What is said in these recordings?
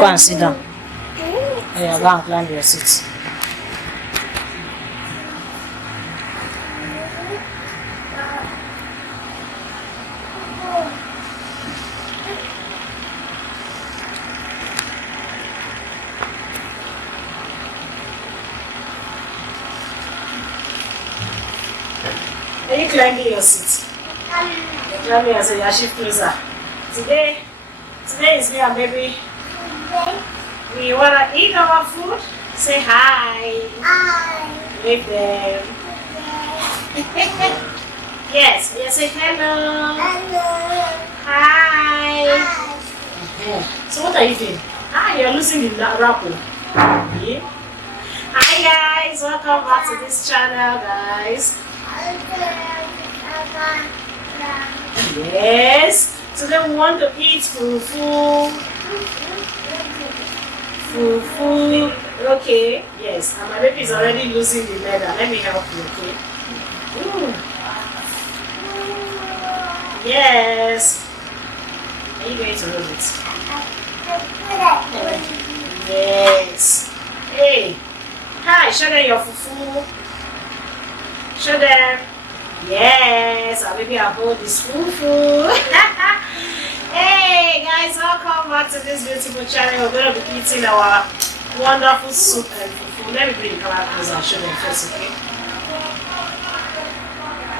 Go and sit down. Yeah, go and climb your seat. Are you climbing your seat? Climbing your seat, you shift closer. Today is me and baby. We wanna eat our food. Say hi. Hi. Wave them. Yes, you say hello. Hello. Hi. Hi. So what are you doing? Ah, you're losing the wrapper. Yeah. Hi guys, welcome back to this channel, guys. Yes. Today we want to eat fufu. Fufu. Okay. Yes. And my baby is already losing the leather. Let me help you, okay? Ooh. Yes. Are you going to lose it? Yes. Hey. Hi, show them your fufu. Show them. Yes, our baby will hold this fufu. Hey guys, welcome back to this beautiful channel. We're going to be eating our wonderful soup and fufu. Let me bring the camera closer and show them first,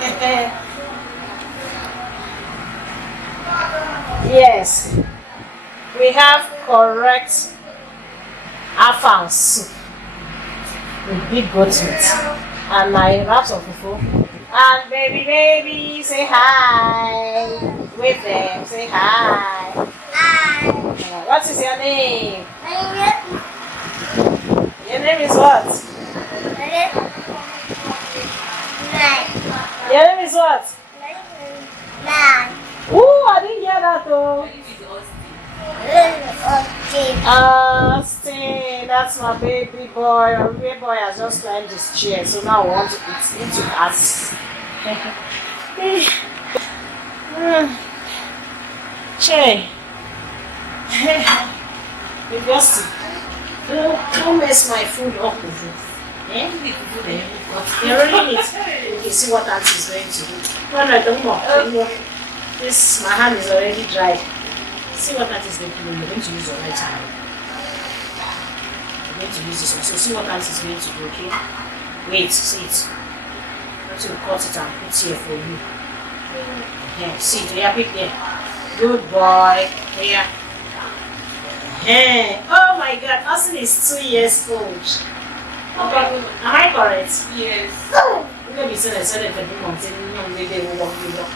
okay? Yes, we have correct afang soup with big goat meat and my wraps of fufu. And baby, say hi. With them, say hi. Hi. What is your name? Your name is what? Your name is what? Ooh, I didn't hear that though. Austin, that's my baby boy. My baby boy has just climbed this chair, so now I want to eat into us. Che. Baby Austin, don't mess my food up with it. You really need to see what Auntie is going to do. No, don't more. This, my hand is already dry. See what that is going to do. You're going to use your right hand. You're going to use this one. So see what that is going to do, okay? Wait, see it. I'm going to cut it and put here for you. Yeah, see it. Yeah, pick there. Good boy. Yeah. Hey. Oh my God, Austin is 2 years old. Okay. Am I correct? Yes. You're going to be saying that the mountain, they will walk you up.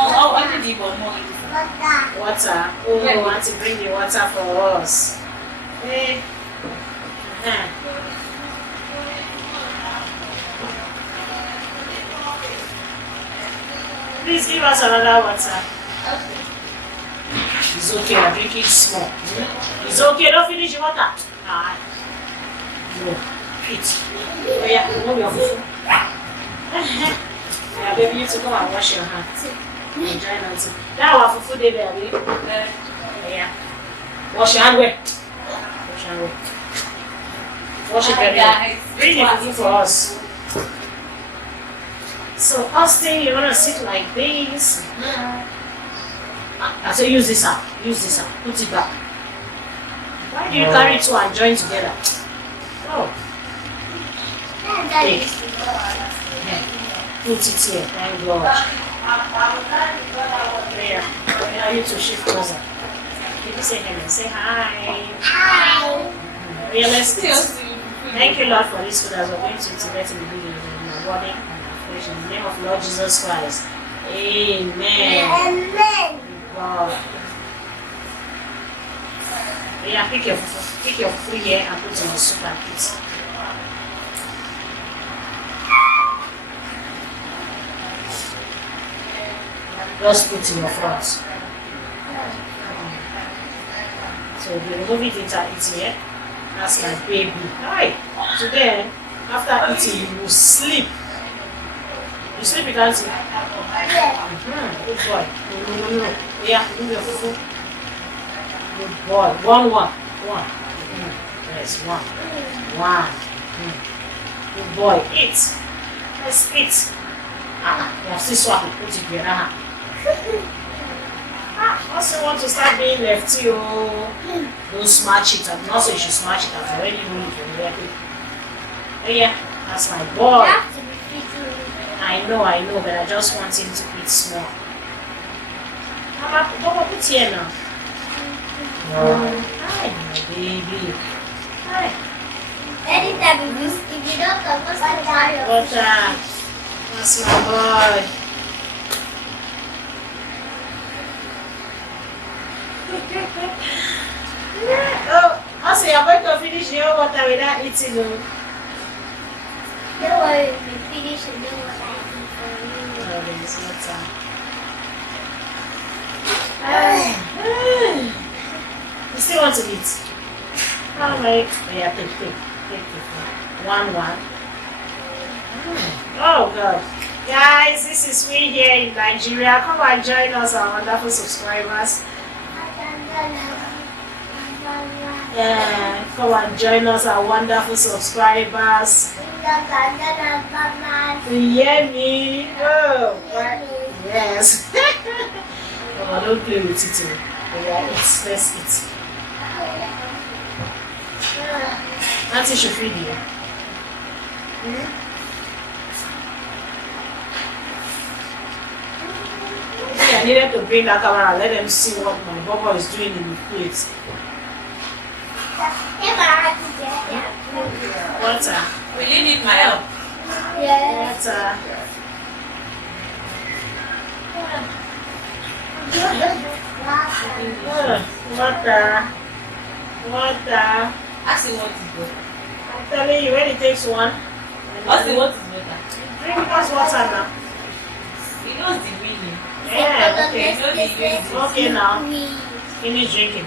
Oh, I did more. Water. Oh, I want to bring the water for us. Hey. Please give us another water. It's okay, I'm drinking small. It's okay, don't finish the water. No, eat. Oh yeah, move your food. Yeah, baby, you to come and wash your hands. Enjoy now. That was for food day, baby. Yeah. Wash your hand well. Wash your hand well. Wash it very well. Bring the food for us. So, Austin, you're gonna sit like this. I say use this up. Use this up. Put it back. Why do you carry two and join together? Oh. Take. Put it here. Thank God. There. I need to shift closer. Can you say hello? Say hi. Hi. Realistic. Thank you, Lord, for this food as we're going to integrate in the beginning of my body and my flesh. In the name of Lord Jesus Christ. Amen. Amen. God. Yeah, pick your food here and put it in the soup and eat. Just put in your front. So if you remove it into it here, that's my baby. Hi. So then, after eating, you will sleep. You sleep, you can't sleep. Good boy. No. Yeah, move your food. Good boy. One. Yes, one. Good boy. Eat. Let's eat. You have still swap it. Put it in your hand. Also want to start being lefty. Don't smash it. And also you should smash it. I've already known it from there. Oh yeah, that's my boy. I know, but I just want him to eat small. Papa, put here now. Hi, my baby. Hi. Anytime if you don't come, what's the matter? Water. That's my boy. Oh, also you're going to finish your water without eating. Don't worry, if you finish and know what I eat for you. Oh, there's water. You still want to eat? Oh my, yeah, take. One. Oh God. Guys, this is we here in Nigeria. Come and join us, our wonderful subscribers. Yeah, come and join us, our wonderful subscribers. You hear me? Oh, right. Yes. Oh, don't play with it. Yeah, let's eat. Auntie should feed you. I needed to bring that camera and let them see what my bubble is doing in the plate. Water. Will you need my help? Yes. Water. Ask him what is better. I'm telling you, when it takes one. Ask him what is better. Drink us water now. He knows the meaning. Yeah, okay. Okay now. Finish drinking.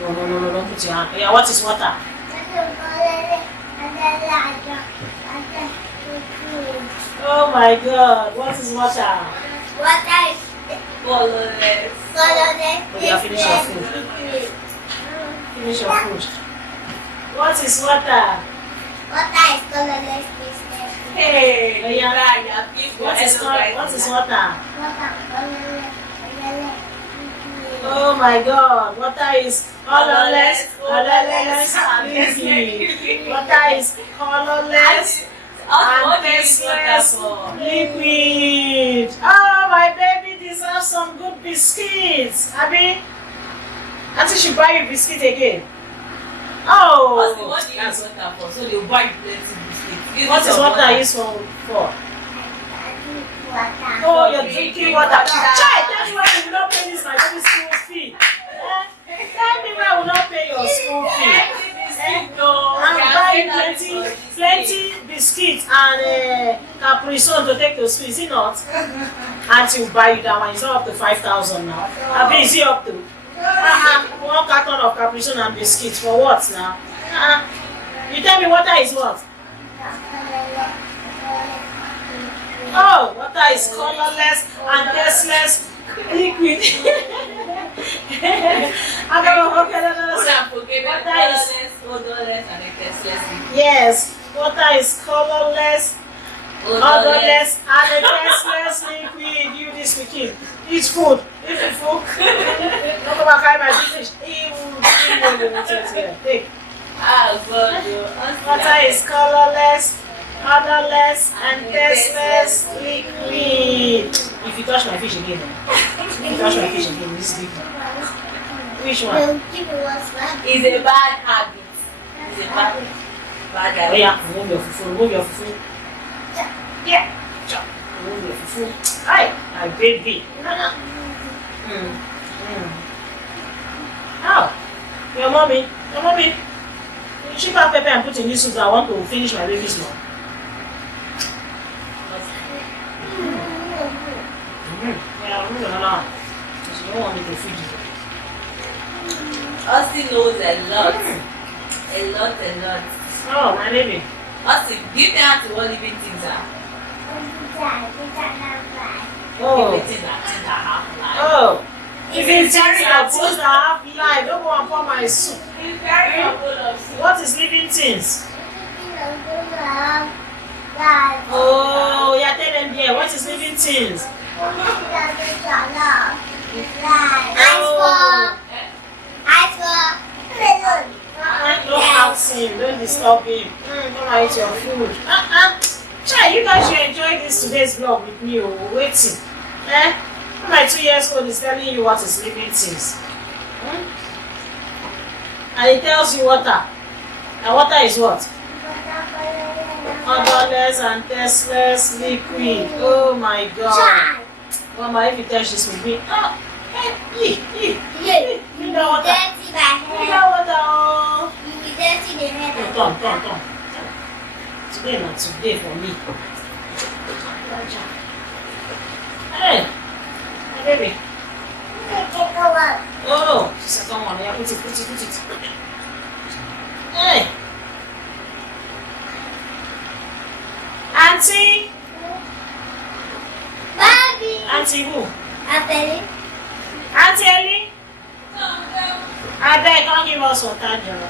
No, don't put your hand. Yeah, what is water? Oh my God, what is water? Water is Colorless. colorless. Oh, yeah, finish your food. Finish your food. What is water? Water is colorless. Tasteless. Hey, Oh, yeah. What is water? Water colorless. Oh my God, water is colorless, liquid. Water is colorless and tasteless liquid. Oh, my baby deserves some good biscuits. Abi, Auntie should buy you biscuit again. Oh, What do you use water for? So they'll buy you plenty biscuits. what is water used for? Oh, you're drinking water. Child, tell me why you will not pay this my baby school fee. Tell me why I will not pay your school fee. I'm buying plenty biscuits and Capri Sun to take to school. Is it not? Auntie will buy you that one. It's not up to 5,000 now. Abi, is it up to? 1 carton of Capri Sun and biscuits for what now? You tell me water is what? Oh, water is colorless and tasteless liquid. Odorless and tasteless. Yes, water is colorless, odorless and a tasteless liquid. You this liquid. Eat food. If you food. Don't come back my finish. Take. Water is colorless, odorless and tasteless liquid. If you touch my fish again, this is liquid. Which one? It's a bad habit. It's a bad habit. Oh yeah, remove your fufu. Yeah. Remove your fufu. Hi, my baby. How? Your mommy. You chip out pepper and put in this soup. I want to finish my baby's mouth. Yeah, remove your mouth. Because you don't want me to feed you. Austin knows a lot. Oh, my baby. Austin, do you think what living things are? Oh. Living things are things that have life. Oh. If it's very supposed to have life, don't go and pour my soup. It's very full of soup. What is living things? That. Oh, yeah, tell them there. What is living things? Don't ask him. Don't disturb him. Come and eat your food. Try, you guys should enjoy this today's vlog with me. Oh, waiting. My 2 years old is telling you what is living things. And it tells you water. And water is what? Odorless and tasteless liquid. Oh my God. Mama, if you touch this with me, you know water. You know water. Oh. Come. Today, not today for me. Hey, my baby. Oh, she's a come on. Yeah, put it. Hey. Auntie. Auntie who? Auntie Ellie? I beg, can't give us water, Joe.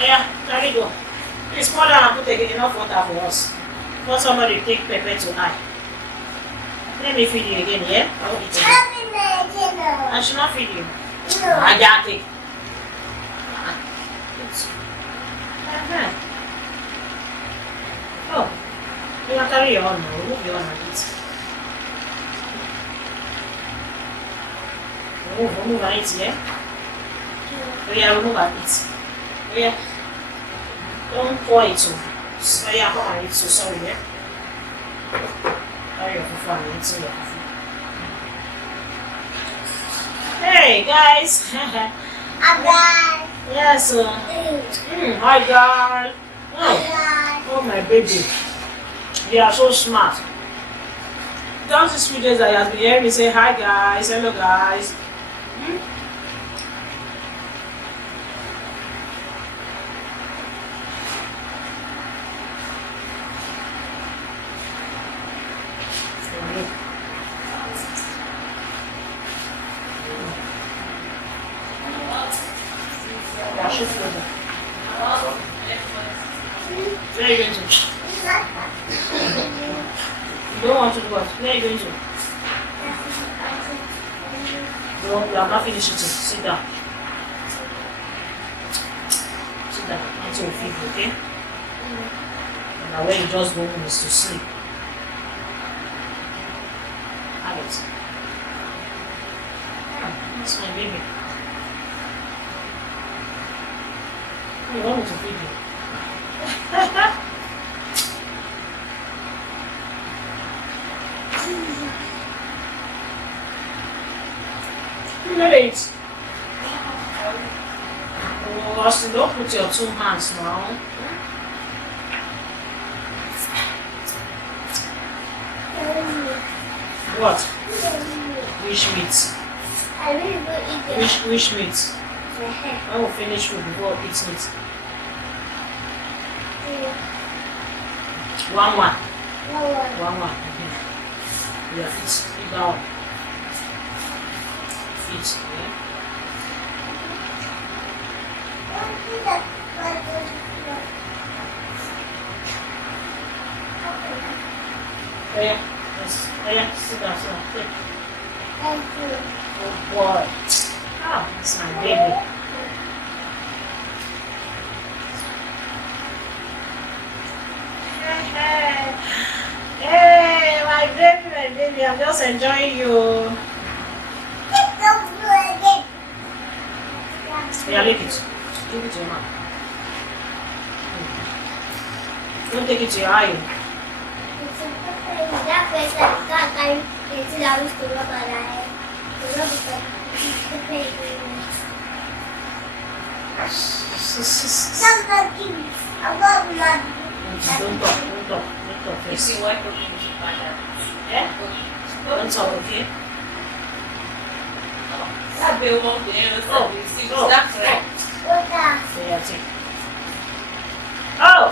Yeah, carry go. Please pour down and put enough water for us. For somebody to take pepper tonight. Let me feed you again, yeah? I will eat it. I should not feed you. I got it. Oh, you want to carry on now? Remove your hand. Remove and eat, yeah? Oh yeah, remove and eat. Oh yeah. Don't pour it too. Oh yeah, come and eat too, sorry, yeah? Carry your fufu and eat your fufu. Hey guys! Yes, hi girl. Oh my baby. You are so smart. Just these few days I have been hearing me say hi guys, hello guys. Where are you going to? You don't want to do what? Where are you going to? No, you have not finished eating. Sit down. Sit down until you feed, okay? And now where you just go home is to sleep. Have it. That's my baby. You want me to feed you? Great. Oh, Austin, don't put your 2 hands now. What? Which meat? I really will eat it. Which meat? I will finish food before I eat meat. One. Yeah, eat that one. Eat, yeah. Oh yeah, yes. Oh yeah, sit down. Take. Thank you. Oh boy. Oh, it's my baby. Hey, my baby, I'm just enjoying you. Yeah, lick it. Give it to your mouth. Don't take it to your eye. Don't talk. You see what cooking is like that? Yeah? Don't talk, okay? That bill won't be able to see that's right. Yeah, take. Oh!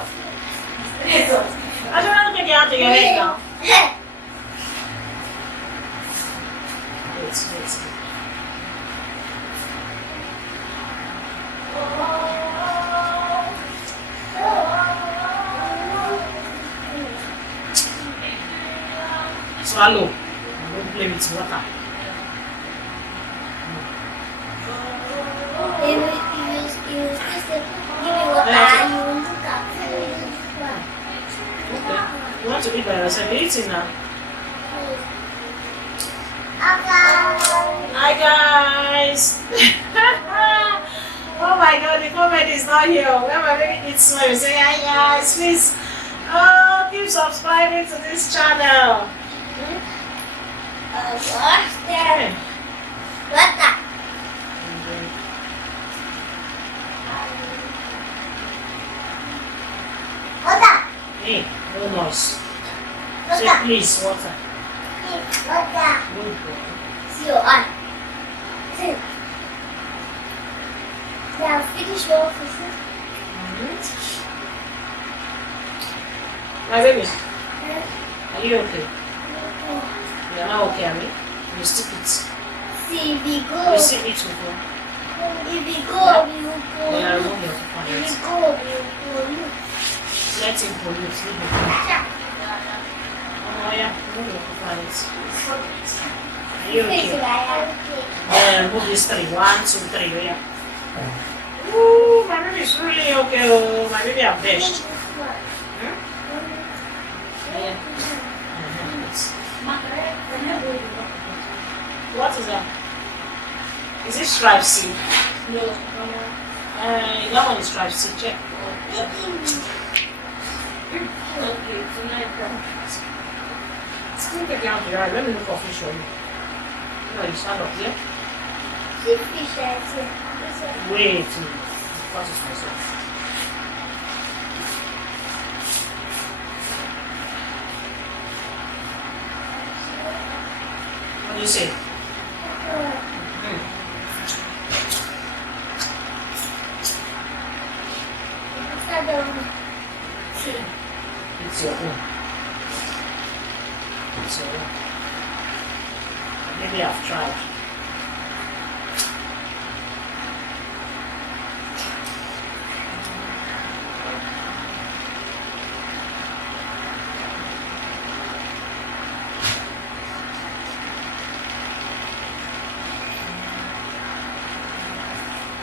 I don't want to take it out of your head now. Wait. Swallow. Don't play with water. You still say, give me water and you will look at me. Okay. You want to eat by yourself? You're eating now. Hi guys! Oh my god, the comment is not here. When my baby eats small, you say hi guys, please keep subscribing to this channel. What's there? Water. Water. Hey, no noise. Say Water. please, water. Water. Good. See your eye. See. They have finished your food. My baby, are you okay? You're not okay, I mean? You still eat. See, we go. You still eat with her. If we go, we will go. Yeah, remove your If coconut. we go, we will go. Let him pollute. Leave him. Oh yeah, remove your coconut. Are you okay? Yeah, remove this 3. 1, 2, 3, yeah. Ooh, my baby is really okay. Oh, my baby are best. Yeah. What is that? Is it striped C? No. That one is striped C. Check. Okay, tonight. Still take down the eye. Let me look for fish for you. No, you stand up here. See fish that's here. Wait. What is myself? What do you say? It's your own. It's your own. Maybe I've tried.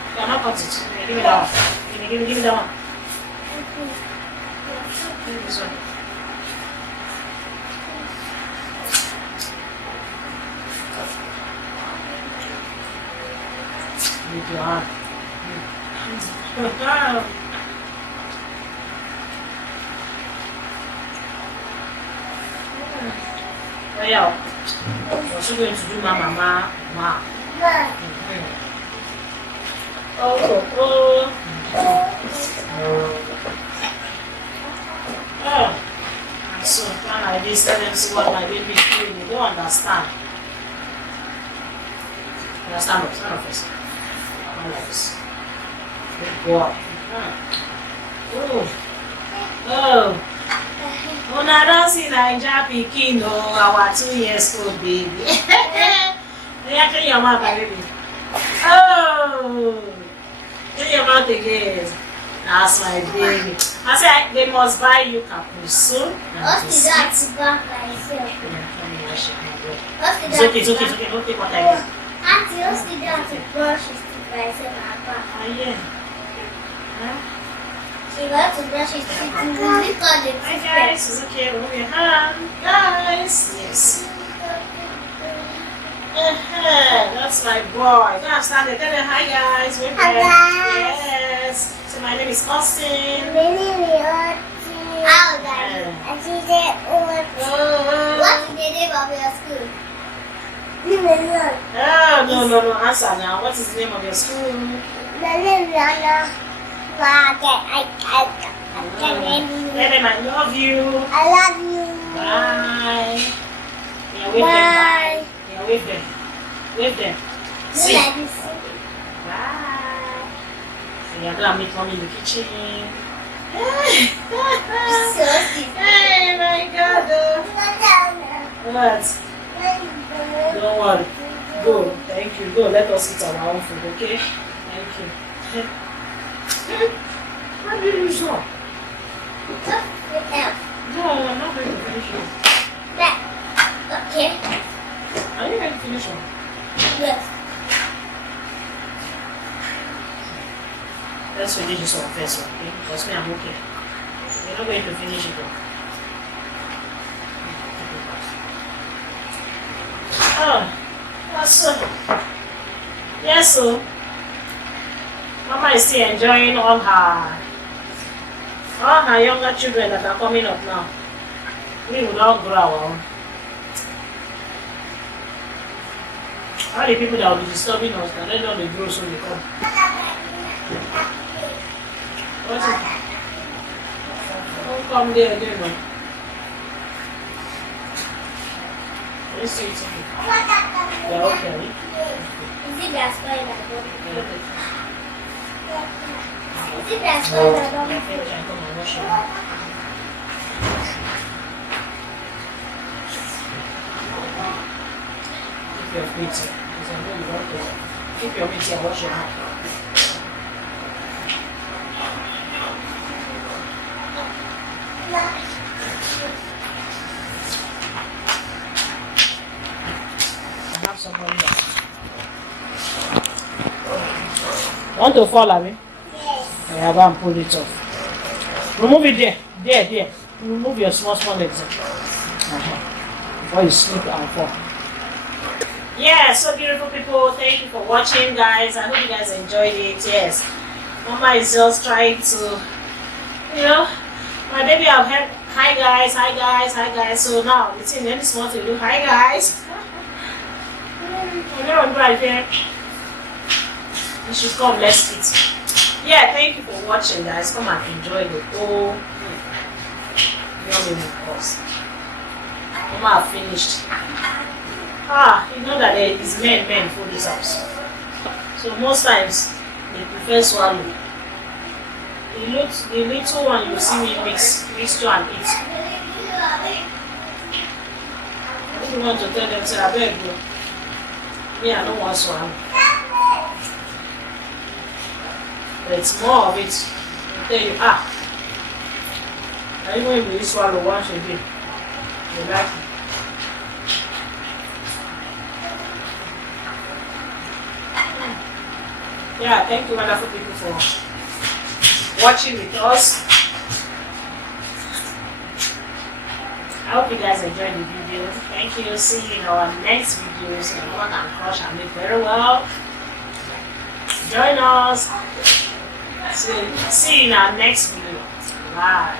You cannot cut it. Give me that one. Give me that one. Give me this one. With your hand. Oh yeah. What's you going to do, mama? Oh. So fun like this, tell them see what my baby is doing. They don't understand. Stand up first. Come like this. Good boy. Oh. Oh, now don't see Naija pikin, oh, our 2 years old baby. Yeah, clean your mouth, my baby. Oh. Clean your mouth again. That's my baby. I said they must buy you kapusu. What's the that to back myself? It's okay. Don't take what I want. Auntie, what's the that to brush his teeth by myself and back? Ah, yeah. Huh? She wants to brush his teeth and lick on the Hi toothpaste. guys, it's okay. Remove your hand. Guys. Yes. That's my boy. Go and stand there. Tell them hi guys. Wave Hi, them. guys. Yes. So my name is Austin. How guys? And she said, what's the name of your school? No. Answer now. What is the name of your school? My name is Anna. Tell them I love you. I love you. Bye. Yeah, wave them. Bye. Bye. Yeah, wave them. Wave them. Do See. like this. Bye. So you're gonna meet mommy in the kitchen. So sweet. Hey, my God. What? Don't worry. Go. Thank you. Go. Let us eat our own food, okay? Thank you. How do you use one? No, I'm not going to finish it. That. Okay? Are you going to finish one? Yes. Let's finish this one first, okay? Because me, I'm okay. You're not going to finish it all. Oh, that's so. Yes, so. Mama is still enjoying all her younger children that are coming up now. We will all grow our own. All the people that will be disturbing us, that they know they grow so they come. What is it? Don't come there again, man. Let's see it. Yeah, okay. Is it that spoil that don't Is it that No. spoil that I don't think I come and wash it. Keep your feet, because I know you want to. Keep your feet and wash your hands. I have somebody that want to fall away. Yes. I go and pull it off. Remove it there. There. Remove your small legs. Before you slip and fall. Yeah, so beautiful people. Thank you for watching, guys. I hope you guys enjoyed it. Yes. Mama is just trying to, my baby I've had hi guys. So now it's in any small to do hi guys. I'm right there. You should come, let's eat. Yeah, thank you for watching, guys. Come and enjoy the whole yummy with us. Mama have finished. You know that there is men for this house. So most times they prefer swallow. The little one you see me mix two and eat. If you want to tell them, say I beg you. Me, I don't want swallow. But it's more of it. I tell you, I even if you swallow once a day, you like it. Yeah, thank you wonderful people for watching with us. I hope you guys enjoyed the video. Thank you. See you in our next videos. And work and crush and make very well. Join us. See you in our next video. Bye.